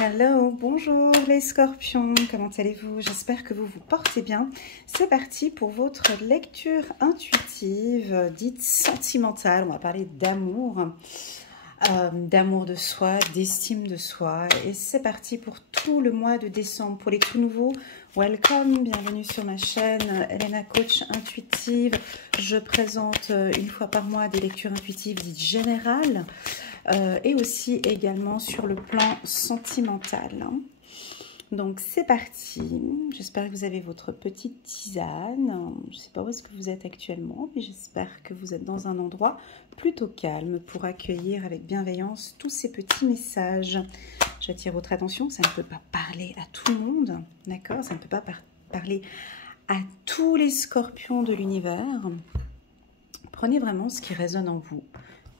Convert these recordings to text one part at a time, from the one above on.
Hello, bonjour les scorpions, comment allez-vous? J'espère que vous vous portez bien. C'est parti pour votre lecture intuitive, dite sentimentale. On va parler d'amour, d'amour de soi, d'estime de soi. Et c'est parti pour tout le mois de décembre. Pour les tout nouveaux, welcome, bienvenue sur ma chaîne Elena Coach Intuitive. Je présente une fois par mois des lectures intuitives dites générales. Et aussi également sur le plan sentimental. Donc c'est parti, j'espère que vous avez votre petite tisane. Je ne sais pas où est-ce que vous êtes actuellement, mais j'espère que vous êtes dans un endroit plutôt calme pour accueillir avec bienveillance tous ces petits messages. J'attire votre attention, ça ne peut pas parler à tout le monde, d'accord? Ça ne peut pas parler à tous les scorpions de l'univers. Prenez vraiment ce qui résonne en vous.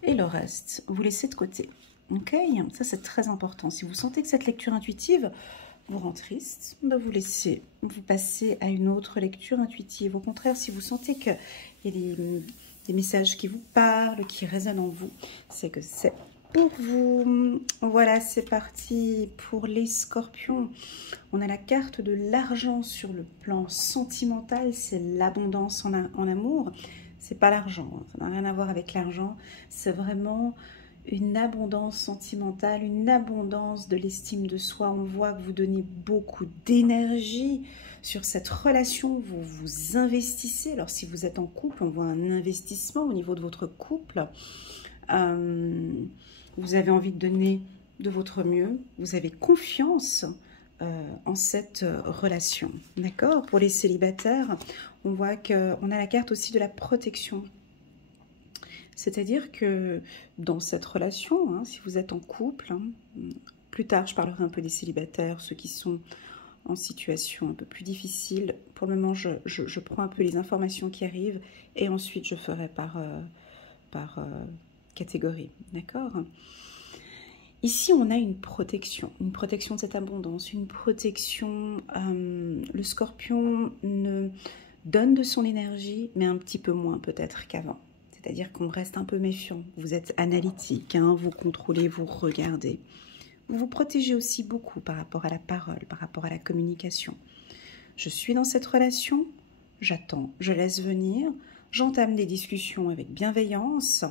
Et le reste, vous laissez de côté. Ok? Ça, c'est très important. Si vous sentez que cette lecture intuitive vous rend triste, ben vous laissez, vous passez à une autre lecture intuitive. Au contraire, si vous sentez qu'il y a des messages qui vous parlent, qui résonnent en vous, c'est que c'est pour vous. Voilà, c'est parti pour les scorpions. On a la carte de l'argent sur le plan sentimental, c'est l'abondance en amour. C'est pas l'argent, ça n'a rien à voir avec l'argent, c'est vraiment une abondance sentimentale, une abondance de l'estime de soi. On voit que vous donnez beaucoup d'énergie sur cette relation, vous vous investissez. Alors si vous êtes en couple, on voit un investissement au niveau de votre couple. Vous avez envie de donner de votre mieux, vous avez confiance en cette relation, d'accord? Pour les célibataires, on voit qu'on a la carte aussi de la protection. C'est-à-dire que dans cette relation, hein, si vous êtes en couple, hein, plus tard je parlerai un peu des célibataires, ceux qui sont en situation un peu plus difficile. Pour le moment, je prends un peu les informations qui arrivent et ensuite je ferai par catégorie, d'accord? Ici, on a une protection de cette abondance, une protection. Le scorpion ne donne de son énergie, mais un petit peu moins peut-être qu'avant. C'est-à-dire qu'on reste un peu méfiant. Vous êtes analytique, hein, vous contrôlez, vous regardez. Vous vous protégez aussi beaucoup par rapport à la parole, par rapport à la communication. Je suis dans cette relation, j'attends, je laisse venir, j'entame des discussions avec bienveillance.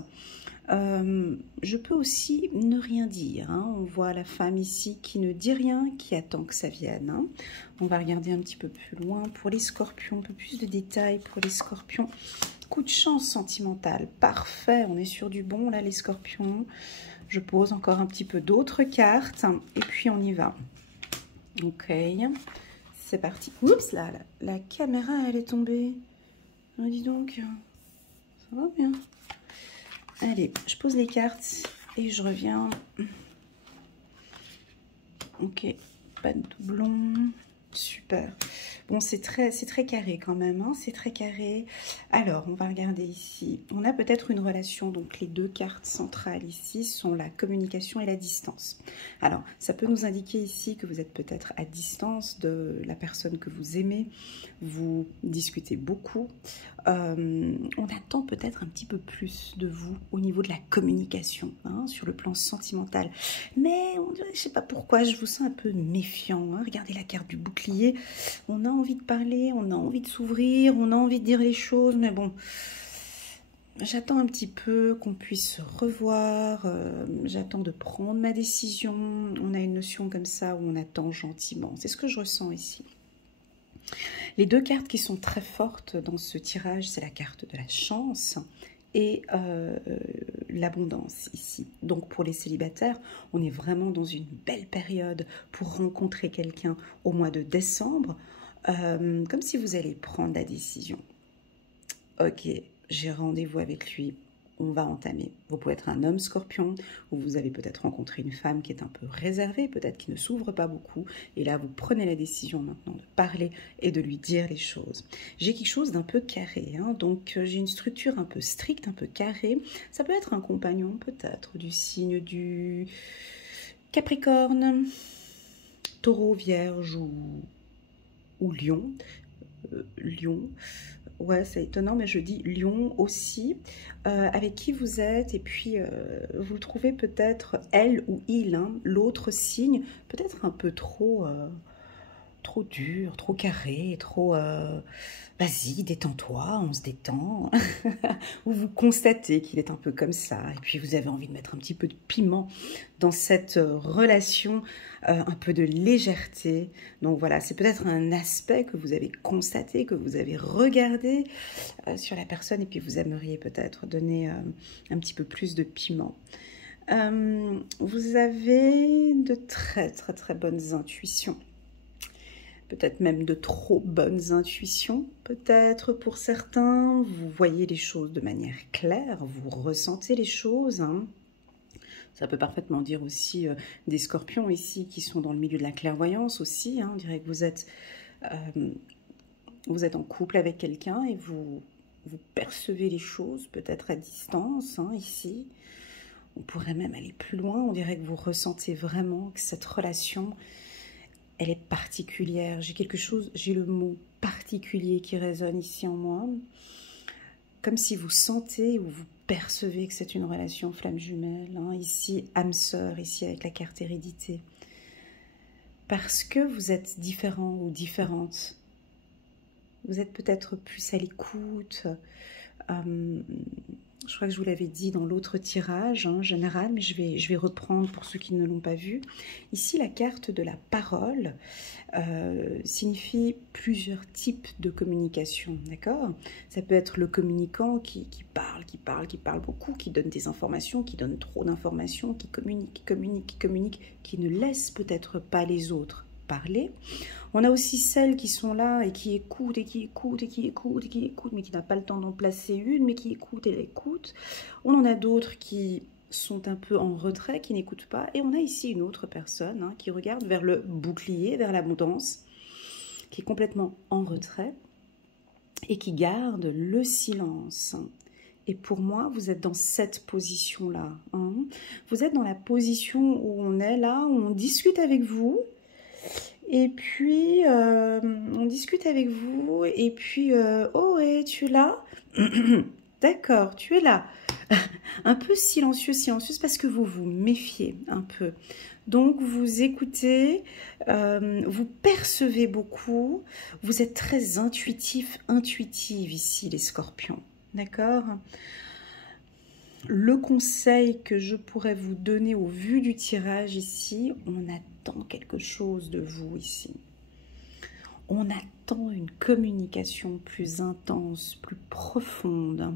Je peux aussi ne rien dire, hein. On voit la femme ici qui ne dit rien, qui attend que ça vienne, hein. On va regarder un petit peu plus loin pour les scorpions, un peu plus de détails pour les scorpions. Coup de chance sentimentale, parfait, on est sur du bon là les scorpions. Je pose encore un petit peu d'autres cartes et puis on y va. Ok, c'est parti. Oups, là, la caméra elle est tombée. Oh, dis donc, ça va bien. Allez, je pose les cartes et je reviens. Ok, pas de doublon. Super. Bon, c'est très carré quand même, hein, c'est très carré. Alors, on va regarder ici. On a peut-être une relation, donc les deux cartes centrales ici sont la communication et la distance. Alors, ça peut nous indiquer ici que vous êtes peut-être à distance de la personne que vous aimez. Vous discutez beaucoup. On attend peut-être un petit peu plus de vous au niveau de la communication, hein, sur le plan sentimental. Mais on dirait, je ne sais pas pourquoi, je vous sens un peu méfiant, hein. Regardez la carte du bouclier. On a envie de parler, on a envie de s'ouvrir, on a envie de dire les choses, mais bon, j'attends un petit peu qu'on puisse se revoir, j'attends de prendre ma décision. On a une notion comme ça où on attend gentiment. C'est ce que je ressens ici. Les deux cartes qui sont très fortes dans ce tirage, c'est la carte de la chance et l'abondance ici. Donc pour les célibataires, on est vraiment dans une belle période pour rencontrer quelqu'un au mois de décembre, comme si vous allez prendre la décision. Ok, j'ai rendez-vous avec lui, on va entamer. Vous pouvez être un homme scorpion, ou vous avez peut-être rencontré une femme qui est un peu réservée, peut-être qui ne s'ouvre pas beaucoup, et là vous prenez la décision maintenant de parler et de lui dire les choses. J'ai quelque chose d'un peu carré, hein, donc j'ai une structure un peu stricte, un peu carrée. Ça peut être un compagnon peut-être du signe du Capricorne, Taureau, Vierge ou Lion. Lion. ouais, c'est étonnant, mais je dis Lion aussi, avec qui vous êtes, et puis vous le trouvez peut-être, elle ou il, hein, l'autre signe, peut-être un peu trop, trop dur, trop carré, trop... vas-y, détends-toi, on se détend. Ou vous constatez qu'il est un peu comme ça, et puis vous avez envie de mettre un petit peu de piment dans cette relation, un peu de légèreté. Donc voilà, c'est peut-être un aspect que vous avez constaté, que vous avez regardé sur la personne, et puis vous aimeriez peut-être donner un petit peu plus de piment. Vous avez de très très très bonnes intuitions. Peut-être même de trop bonnes intuitions, peut-être pour certains. Vous voyez les choses de manière claire, vous ressentez les choses. Hein. Ça peut parfaitement dire aussi des scorpions ici qui sont dans le milieu de la clairvoyance aussi. Hein. On dirait que vous êtes en couple avec quelqu'un et vous percevez les choses peut-être à distance, hein, ici. On pourrait même aller plus loin. On dirait que vous ressentez vraiment que cette relation... elle est particulière, j'ai le mot particulier qui résonne ici en moi, comme si vous sentez ou vous percevez que c'est une relation flamme jumelle, hein, ici âme sœur, ici avec la carte hérédité, parce que vous êtes différent ou différente, vous êtes peut-être plus à l'écoute, je crois que je vous l'avais dit dans l'autre tirage général, mais je vais reprendre pour ceux qui ne l'ont pas vu. Ici, la carte de la parole signifie plusieurs types de communication, d'accord? Ça peut être le communicant qui parle beaucoup, qui donne des informations, qui donne trop d'informations, qui communique, qui ne laisse peut-être pas les autres parler. On a aussi celles qui sont là et qui écoutent, mais qui n'a pas le temps d'en placer une, mais qui écoute et l'écoute. On en a d'autres qui sont un peu en retrait, qui n'écoutent pas. Et on a ici une autre personne qui regarde vers le bouclier, vers l'abondance, qui est complètement en retrait et qui garde le silence. Et pour moi, vous êtes dans cette position-là. Hein. Vous êtes dans la position où on est là, où on discute avec vous. Et puis, on discute avec vous, et puis, oh, et tu es là? D'accord, tu es là. Un peu silencieuse, parce que vous vous méfiez un peu. Donc, vous écoutez, vous percevez beaucoup, vous êtes très intuitive ici, les scorpions. D'accord? Le conseil que je pourrais vous donner au vu du tirage ici, on attend quelque chose de vous ici. On attend une communication plus intense, plus profonde.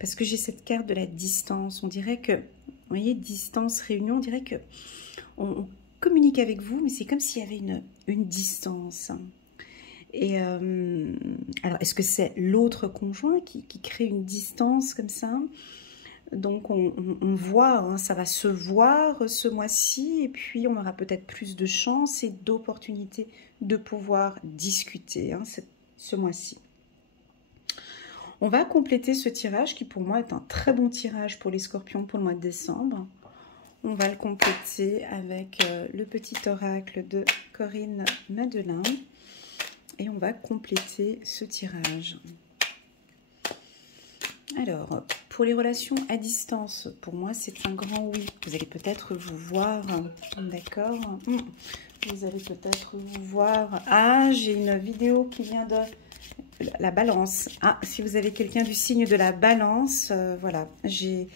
Parce que j'ai cette carte de la distance. On dirait que, vous voyez, distance, réunion, on dirait que on communique avec vous, mais c'est comme s'il y avait une distance. Et alors, est-ce que c'est l'autre conjoint qui crée une distance comme ça ? Donc, on voit, ça va se voir ce mois-ci, et puis on aura peut-être plus de chance et d'opportunités de pouvoir discuter ce mois-ci. On va compléter ce tirage qui pour moi est un très bon tirage pour les scorpions pour le mois de décembre. On va le compléter avec le petit oracle de Corinne Madelin et on va compléter ce tirage. Alors, pour les relations à distance, pour moi, c'est un grand oui. Vous allez peut-être vous voir, d'accord? Vous allez peut-être vous voir. Ah, j'ai une vidéo qui vient de la balance. Ah, si vous avez quelqu'un du signe de la balance, voilà, j'ai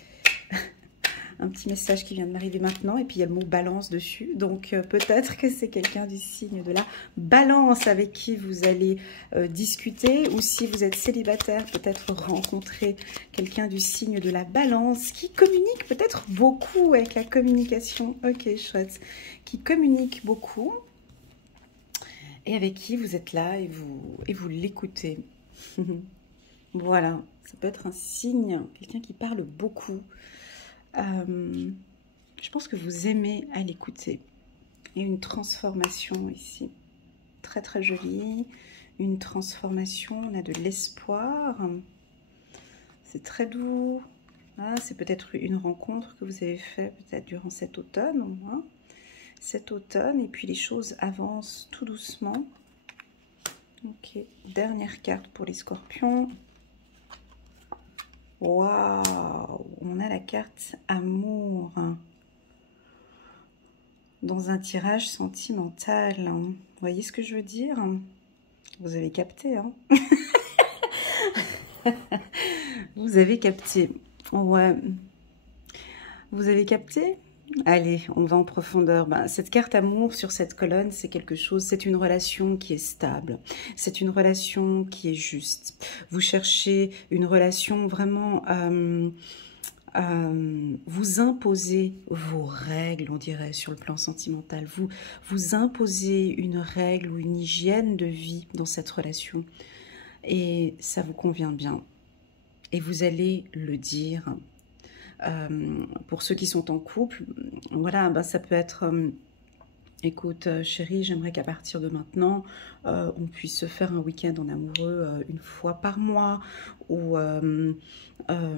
un petit message qui vient de m'arriver maintenant et puis il y a le mot balance dessus, donc peut-être que c'est quelqu'un du signe de la balance avec qui vous allez discuter, ou si vous êtes célibataire, peut-être rencontrer quelqu'un du signe de la balance qui communique peut-être beaucoup avec la communication, ok chouette, qui communique beaucoup et avec qui vous êtes là et vous l'écoutez. Voilà, ça peut être un signe, quelqu'un qui parle beaucoup. Je pense que vous aimez à l'écouter. Il y a une transformation ici, très très jolie, une transformation, on a de l'espoir, c'est très doux. Ah, c'est peut-être une rencontre que vous avez faite peut-être durant cet automne, cet automne, et puis les choses avancent tout doucement. Ok, dernière carte pour les scorpions. Waouh, on a la carte amour dans un tirage sentimental. Vous voyez ce que je veux dire? Vous avez capté, hein? Vous avez capté. Ouais. Vous avez capté? Allez, on va en profondeur. Ben, cette carte amour sur cette colonne, c'est quelque chose, c'est une relation qui est stable. C'est une relation qui est juste. Vous cherchez une relation vraiment... vous imposez vos règles, on dirait, sur le plan sentimental. Vous imposez une règle ou une hygiène de vie dans cette relation. Et ça vous convient bien. Et vous allez le dire. Pour ceux qui sont en couple, voilà, ben ça peut être... écoute, chérie, j'aimerais qu'à partir de maintenant, on puisse se faire un week-end en amoureux une fois par mois, ou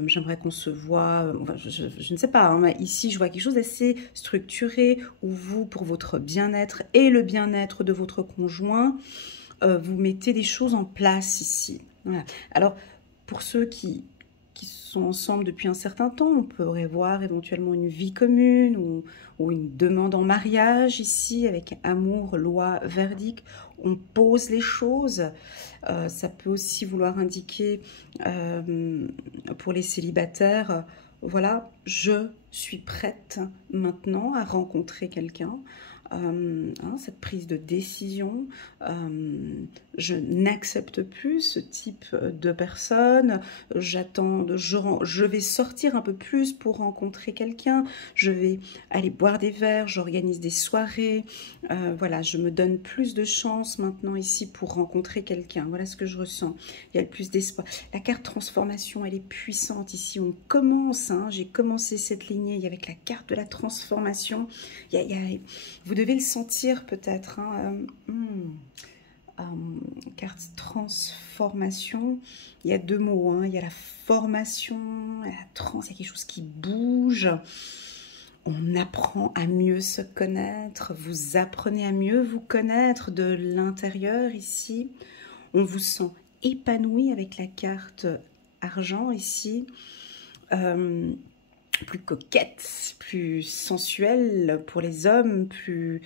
j'aimerais qu'on se voit, enfin, je ne sais pas, hein, mais ici je vois quelque chose d'assez structuré, où vous, pour votre bien-être et le bien-être de votre conjoint, vous mettez des choses en place ici. Voilà. Alors, pour ceux qui sont ensemble depuis un certain temps, on pourrait voir éventuellement une vie commune ou une demande en mariage ici avec amour, loi, verdict. On pose les choses. Ça peut aussi vouloir indiquer pour les célibataires, voilà, je suis prête maintenant à rencontrer quelqu'un. Cette prise de décision, je n'accepte plus ce type de personne, je vais sortir un peu plus pour rencontrer quelqu'un, je vais aller boire des verres, j'organise des soirées, voilà, je me donne plus de chance maintenant ici pour rencontrer quelqu'un, voilà ce que je ressens, il y a le plus d'espoir. La carte transformation, elle est puissante ici, on commence, j'ai commencé cette lignée avec la carte de la transformation, vous devez le sentir peut-être, carte transformation, il y a deux mots, il y a la formation, la trans, il y a quelque chose qui bouge, on apprend à mieux se connaître, vous apprenez à mieux vous connaître de l'intérieur ici, on vous sent épanoui avec la carte argent ici, plus coquette, plus sensuelle pour les hommes, plus...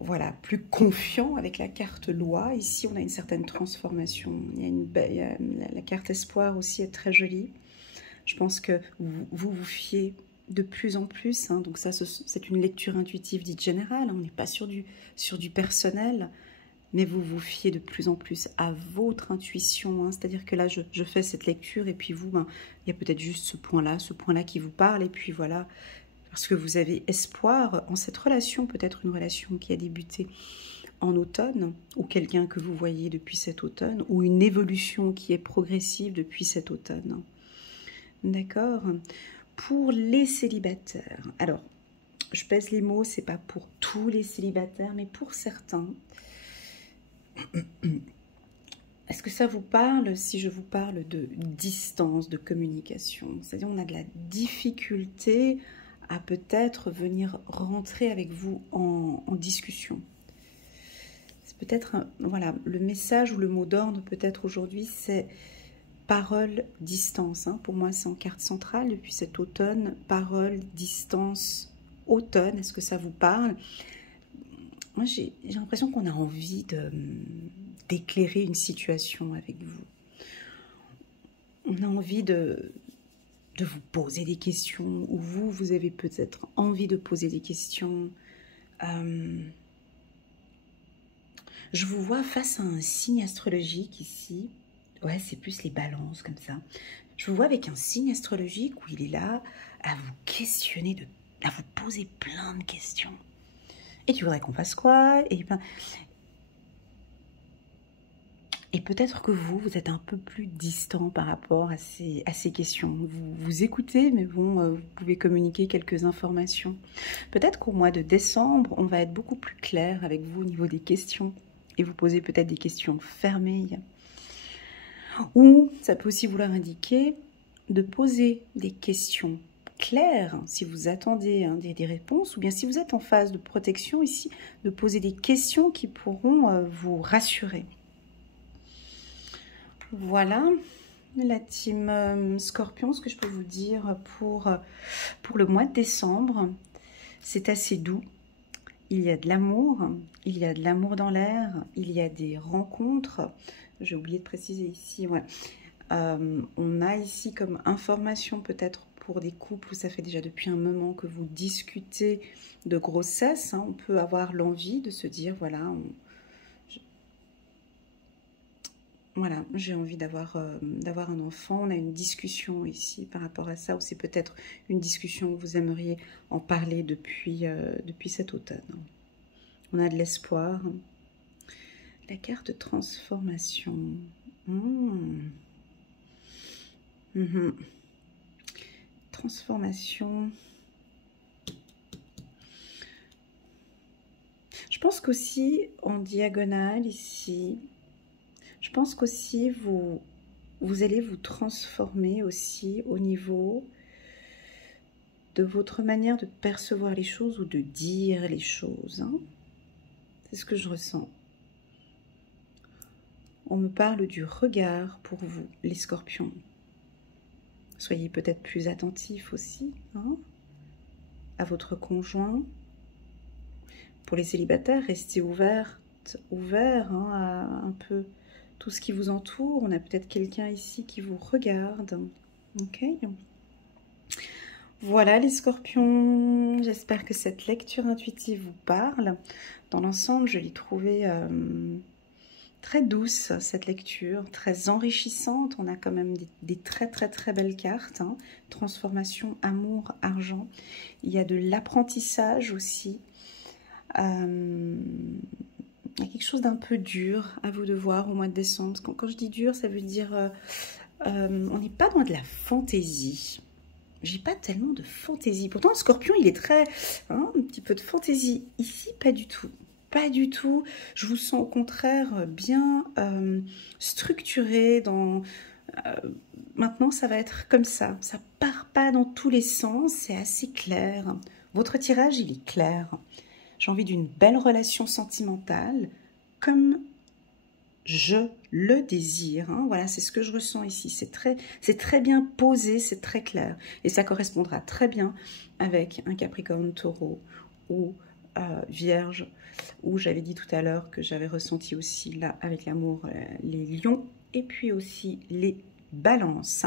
Voilà, plus confiant avec la carte loi. Ici, on a une certaine transformation. La carte espoir aussi est très jolie. Je pense que vous fiez de plus en plus. Donc ça, c'est une lecture intuitive dite générale. On n'est pas sur du personnel. Mais vous vous fiez de plus en plus à votre intuition. C'est-à-dire que là, je fais cette lecture et puis vous, il y a peut-être juste ce point-là qui vous parle. Et puis voilà... Parce que vous avez espoir en cette relation, peut-être une relation qui a débuté en automne, ou quelqu'un que vous voyez depuis cet automne, ou une évolution qui est progressive depuis cet automne. D'accord? Pour les célibataires, alors, je pèse les mots, c'est pas pour tous les célibataires, mais pour certains. Est-ce que ça vous parle si je vous parle de distance, de communication? C'est-à-dire on a de la difficulté à peut-être venir rentrer avec vous en discussion. C'est peut-être, voilà, le message ou le mot d'ordre peut-être aujourd'hui, c'est parole, distance. Pour moi, c'est en carte centrale depuis cet automne. Parole, distance, automne. Est-ce que ça vous parle? Moi, j'ai l'impression qu'on a envie d'éclairer une situation avec vous. On a envie de vous poser des questions, ou vous avez peut-être envie de poser des questions. Je vous vois face à un signe astrologique ici. Ouais, c'est plus les balances comme ça. Je vous vois avec un signe astrologique où il est là à vous questionner, à vous poser plein de questions. Et tu voudrais qu'on fasse quoi? Et peut-être que vous êtes un peu plus distant par rapport à ces questions. Vous écoutez, mais bon, vous pouvez communiquer quelques informations. Peut-être qu'au mois de décembre, on va être beaucoup plus clair avec vous au niveau des questions. Et vous posez peut-être des questions fermées. Ou ça peut aussi vouloir indiquer de poser des questions claires, si vous attendez des réponses, ou bien si vous êtes en phase de protection ici, de poser des questions qui pourront vous rassurer. Voilà la team Scorpion, ce que je peux vous dire pour le mois de décembre. C'est assez doux. Il y a de l'amour dans l'air, il y a des rencontres. J'ai oublié de préciser ici, ouais. On a ici comme information peut-être pour des couples où ça fait déjà depuis un moment que vous discutez de grossesse. Hein, on peut avoir l'envie de se dire, voilà, voilà, j'ai envie d'avoir un enfant. On a une discussion ici par rapport à ça, ou c'est peut-être une discussion que vous aimeriez en parler depuis cet automne. On a de l'espoir. La carte de transformation. Transformation. Je pense qu'aussi, en diagonale ici, je pense qu'aussi vous allez vous transformer aussi au niveau de votre manière de percevoir les choses ou de dire les choses. Hein. C'est ce que je ressens. On me parle du regard pour vous, les scorpions. Soyez peut-être plus attentifs aussi hein, à votre conjoint. Pour les célibataires, restez ouverts hein, à un peu tout ce qui vous entoure. On a peut-être quelqu'un ici qui vous regarde. Ok. Voilà les scorpions, j'espère que cette lecture intuitive vous parle. Dans l'ensemble, je l'ai trouvée très douce, cette lecture, très enrichissante. On a quand même des très belles cartes. Hein. Transformation, amour, argent. Il y a de l'apprentissage aussi. Il y a quelque chose d'un peu dur à vous de voir au mois de décembre. Quand je dis dur, ça veut dire on n'est pas dans de la fantaisie. J'ai pas tellement de fantaisie. Pourtant, le scorpion, il est très... Hein, un petit peu de fantaisie. Ici, pas du tout. Pas du tout. Je vous sens au contraire bien structuré. Maintenant, ça va être comme ça. Ça part pas dans tous les sens. C'est assez clair. Votre tirage, il est clair. J'ai envie d'une belle relation sentimentale comme je le désire. Hein. Voilà, c'est ce que je ressens ici. C'est très bien posé, c'est très clair. Et ça correspondra très bien avec un Capricorne, Taureau ou Vierge, où j'avais dit tout à l'heure que j'avais ressenti aussi là avec l'amour les lions et puis aussi les balances.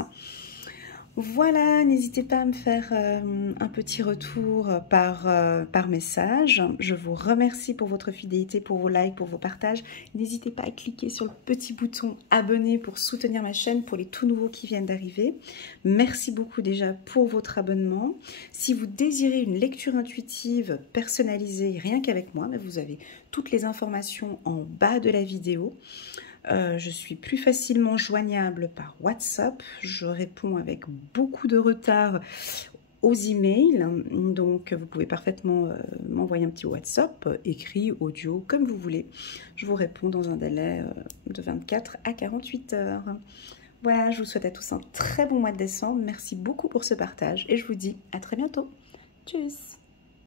Voilà, n'hésitez pas à me faire un petit retour par message. Je vous remercie pour votre fidélité, pour vos likes, pour vos partages. N'hésitez pas à cliquer sur le petit bouton abonner pour soutenir ma chaîne pour les tout nouveaux qui viennent d'arriver. Merci beaucoup déjà pour votre abonnement. Si vous désirez une lecture intuitive personnalisée, rien qu'avec moi, vous avez toutes les informations en bas de la vidéo. Je suis plus facilement joignable par WhatsApp. Je réponds avec beaucoup de retard aux emails. Donc, vous pouvez parfaitement m'envoyer un petit WhatsApp, écrit, audio, comme vous voulez. Je vous réponds dans un délai de 24 à 48 heures. Voilà, je vous souhaite à tous un très bon mois de décembre. Merci beaucoup pour ce partage et je vous dis à très bientôt. Tchuss!